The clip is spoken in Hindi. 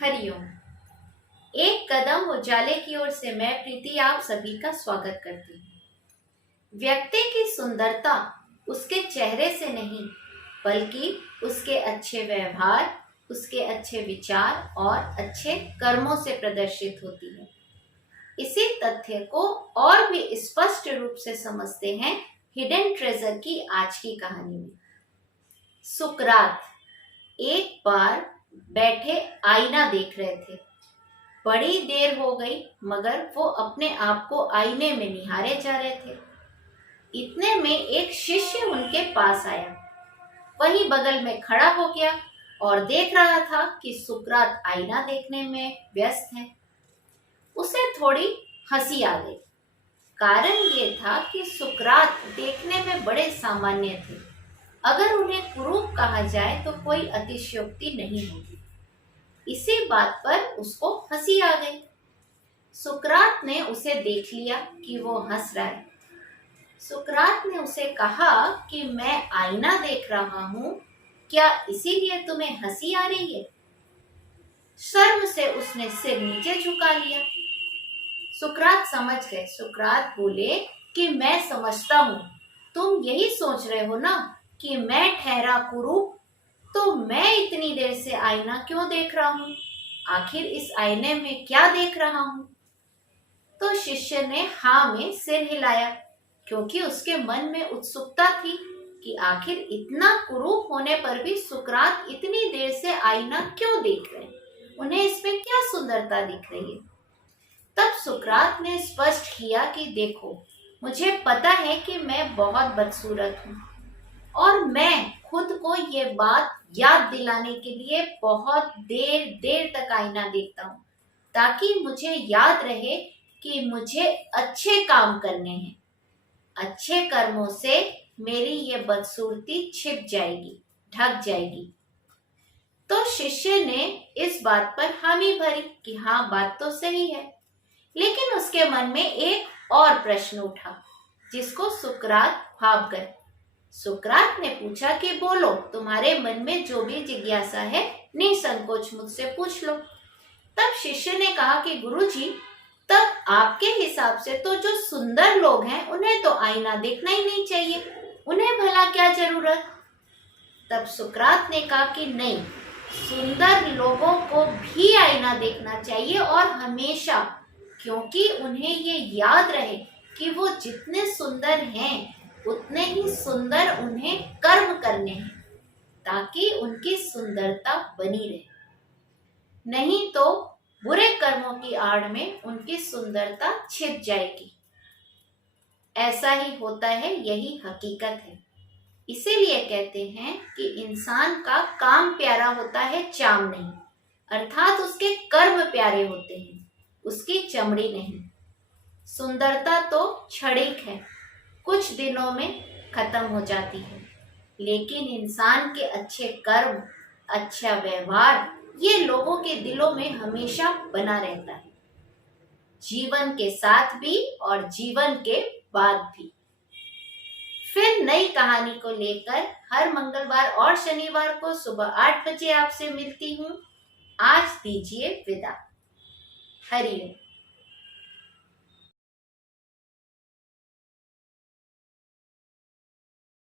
हरिओम। एक कदम उजाले की ओर से मैं प्रीति आप सभी का स्वागत करती हूँ। व्यक्ति की सुंदरता उसके चेहरे से नहीं बल्कि उसके अच्छे व्यवहार, उसके अच्छे विचार और अच्छे कर्मों से प्रदर्शित होती है। इसी तथ्य को और भी स्पष्ट रूप से समझते हैं हिडन ट्रेजर की आज की कहानी में। सुकरात एक बार बैठे आईना देख रहे थे। बड़ी देर हो गई मगर वो अपने आप को आईने में निहारे जा रहे थे। इतने में एक शिष्य उनके पास आया। वही बगल में खड़ा हो गया और देख रहा था कि सुकरात आईना देखने में व्यस्त है। उसे थोड़ी हंसी आ गई। कारण ये था कि सुकरात देखने में बड़े सामान्य थे। अगर उन्हें कुरूप कहा जाए तो कोई अतिशयोक्ति नहीं होगी। इसी बात पर उसको हंसी आ गई। सुकरात ने उसे देख लिया कि वो हंस रहा है। सुकरात ने उसे कहा कि मैं आईना देख रहा हूँ, क्या इसीलिए तुम्हें हंसी आ रही है? शर्म से उसने सिर नीचे झुका लिया। सुकरात समझ गए। सुकरात बोले कि मैं समझता हूँ, तुम यही सोच रहे हो ना कि मैं ठहरा कुरूप, तो मैं इतनी देर से आईना क्यों देख रहा हूँ? आखिर इस आईने में क्या देख रहा हूँ? तो शिष्य ने हाँ में सिर हिलाया, क्योंकि उसके मन में उत्सुकता थी कि आखिर इतना कुरूप होने पर भी सुकरात इतनी देर से आईना क्यों देख रहे हैं? उन्हें इसमें क्या सुंदरता दिख रही है? तब सुकरात ने स्पष्ट किया कि देखो, मुझे पता है कि मैं बहुत बदसूरत हूँ और मैं खुद को ये बात याद दिलाने के लिए बहुत देर देर तक आईना देखता हूँ, ताकि मुझे याद रहे कि मुझे अच्छे काम करने हैं। अच्छे कर्मों से मेरी ये बदसूरती छिप जाएगी, ढक जाएगी। तो शिष्य ने इस बात पर हामी भरी कि हाँ, बात तो सही है। लेकिन उसके मन में एक और प्रश्न उठा जिसको सुकरात भाप गए। सुकरात ने पूछा कि बोलो, तुम्हारे मन में जो भी जिज्ञासा है निसंकोच मुझसे पूछ लो। तब शिष्य ने कहा कि गुरुजी, तब आपके हिसाब से तो जो सुंदर लोग हैं उन्हें तो आईना देखना ही नहीं चाहिए, उन्हें भला क्या जरूरत? तब सुकरात ने कहा कि नहीं, सुंदर लोगों को भी आईना देखना चाहिए और हमेशा, क्योंकि उन्हें ये याद रहे कि वो जितने सुंदर हैं उतने ही सुंदर उन्हें कर्म करने हैं, ताकि उनकी सुंदरता बनी रहे। नहीं तो बुरे कर्मों की आड़ में उनकी सुंदरता छिप जाएगी। ऐसा ही होता है, यही हकीकत है। इसीलिए कहते हैं कि इंसान का काम प्यारा होता है, चाम नहीं, अर्थात उसके कर्म प्यारे होते हैं, उसकी चमड़ी नहीं। सुंदरता तो क्षणिक है, कुछ दिनों में खत्म हो जाती है, लेकिन इंसान के अच्छे कर्म, अच्छा व्यवहार, ये लोगों के दिलों में हमेशा बना रहता है, जीवन के साथ भी और जीवन के बाद भी। फिर नई कहानी को लेकर हर मंगलवार और शनिवार को सुबह 8 बजे आपसे मिलती हूँ। आज दीजिए विदा। हरिओम।